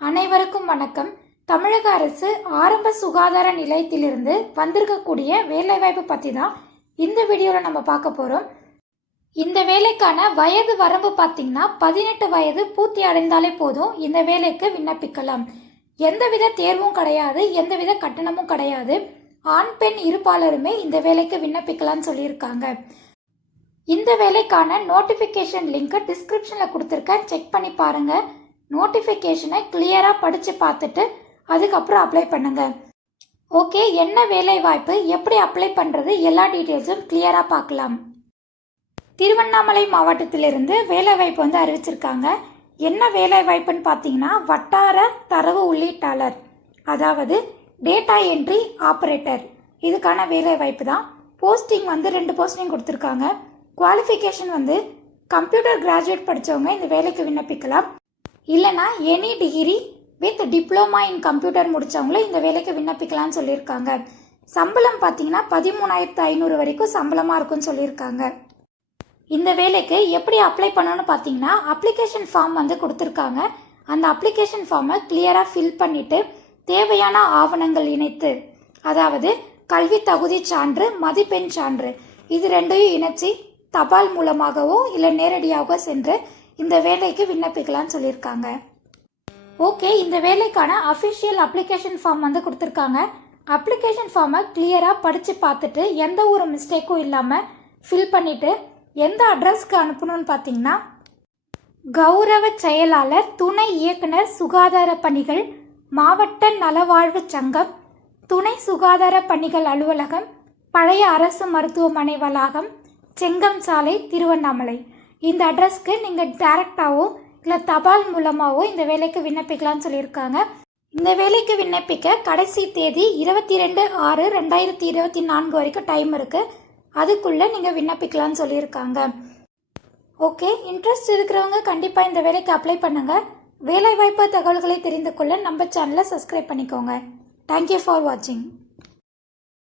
அனைவருக்கும் வணக்கம். தமிழக அரசு ஆரம்ப சுகாதார நிலையத்திலிருந்து வந்திருக்கக்கூடிய வேலைவாய்ப்பு பற்றி தான் இந்த வீடியோவில் நம்ம பார்க்க போகிறோம். இந்த வேலைக்கான வயது வரம்பு பார்த்திங்கன்னா 18 வயது பூர்த்தி அடைந்தாலே போதும் இந்த வேலைக்கு விண்ணப்பிக்கலாம். எந்தவித தேர்வும் கிடையாது, எந்தவித கட்டணமும் கிடையாது. ஆண் பெண் இருப்பாளருமே இந்த வேலைக்கு விண்ணப்பிக்கலாம்னு சொல்லியிருக்காங்க. இந்த வேலைக்கான நோட்டிஃபிகேஷன் லிங்க்கை டிஸ்கிரிப்ஷனில் கொடுத்துருக்கேன், செக் பண்ணி பாருங்கள். நோட்டிஃபிகேஷனை கிளியராக படித்து பார்த்துட்டு அதுக்கப்புறம் அப்ளை பண்ணுங்கள். ஓகே, என்ன வேலை வாய்ப்பு, எப்படி அப்ளை பண்ணுறது, எல்லா டீட்டெயில்ஸும் கிளியராக பார்க்கலாம். திருவண்ணாமலை மாவட்டத்திலிருந்து வேலை வாய்ப்பு அறிவிச்சிருக்காங்க. என்ன வேலை வாய்ப்புன்னு பார்த்தீங்கன்னா வட்டார தரவு உள்ளீட்டாளர், அதாவது டேட்டா என்ட்ரி ஆப்ரேட்டர். இதுக்கான வேலை வாய்ப்பு தான். போஸ்டிங் 2 போஸ்டிங் கொடுத்துருக்காங்க. குவாலிஃபிகேஷன் கம்ப்யூட்டர் கிராஜுவேட் படித்தவங்க இந்த வேலைக்கு விண்ணப்பிக்கலாம். இல்லைனா any degree with diploma in computer முடித்தவங்களும் இந்த வேலைக்கு விண்ணப்பிக்கலாம்னு சொல்லியிருக்காங்க. சம்பளம் பார்த்தீங்கன்னா 13,500 வரைக்கும் சம்பளமாக இருக்குன்னு சொல்லியிருக்காங்க. இந்த வேலைக்கு எப்படி அப்ளை பண்ணணும்னு பார்த்தீங்கன்னா அப்ளிகேஷன் ஃபார்ம் கொடுத்துருக்காங்க. அந்த அப்ளிகேஷன் ஃபார்மை கிளியராக ஃபில் பண்ணிவிட்டு தேவையான ஆவணங்கள் இணைத்து, அதாவது கல்வி தகுதி சான்று, மதிப்பெண் சான்று, இது ரெண்டையும் இணைச்சி தபால் மூலமாகவோ இல்லை நேரடியாகவோ சென்று இந்த வேலைக்கு விண்ணப்பிக்கலாம்னு சொல்லியிருக்காங்க. ஓகே, இந்த வேலைக்கான அஃபிஷியல் அப்ளிகேஷன் ஃபார்ம் கொடுத்துருக்காங்க. அப்ளிகேஷன் ஃபார்மை கிளியராக படித்து பார்த்துட்டு எந்த ஒரு மிஸ்டேக்கும் இல்லாமல் ஃபில் பண்ணிவிட்டு எந்த அட்ரஸ்க்கு அனுப்பணும்னு பார்த்தீங்கன்னா கௌரவ செயலாளர், துணை இயக்குனர், சுகாதார பணிகள், மாவட்ட நலவாழ்வு சங்கம், துணை சுகாதார பணிகள் அலுவலகம், பழைய அரசு மருத்துவமனை வளாகம், செங்கம் சாலை, திருவண்ணாமலை. இந்த அட்ரஸ்க்கு நீங்கள் டைரக்டாவோ இல்லை தபால் மூலமாகவோ இந்த வேலைக்கு விண்ணப்பிக்கலாம்னு சொல்லியிருக்காங்க. இந்த வேலைக்கு விண்ணப்பிக்க கடைசி தேதி 22/6/2024 வரைக்கும் டைம் இருக்குது. அதுக்குள்ளே நீங்கள் விண்ணப்பிக்கலாம்னு சொல்லியிருக்காங்க. ஓகே, இன்ட்ரெஸ்ட் இருக்கிறவங்க கண்டிப்பாக இந்த வேலைக்கு அப்ளை பண்ணுங்கள். வேலைவாய்ப்பு தகவல்களை தெரிந்து கொள்ள நம்ம சேனலை சப்ஸ்கிரைப் பண்ணிக்கோங்க. தேங்க்யூ ஃபார் வாட்சிங்.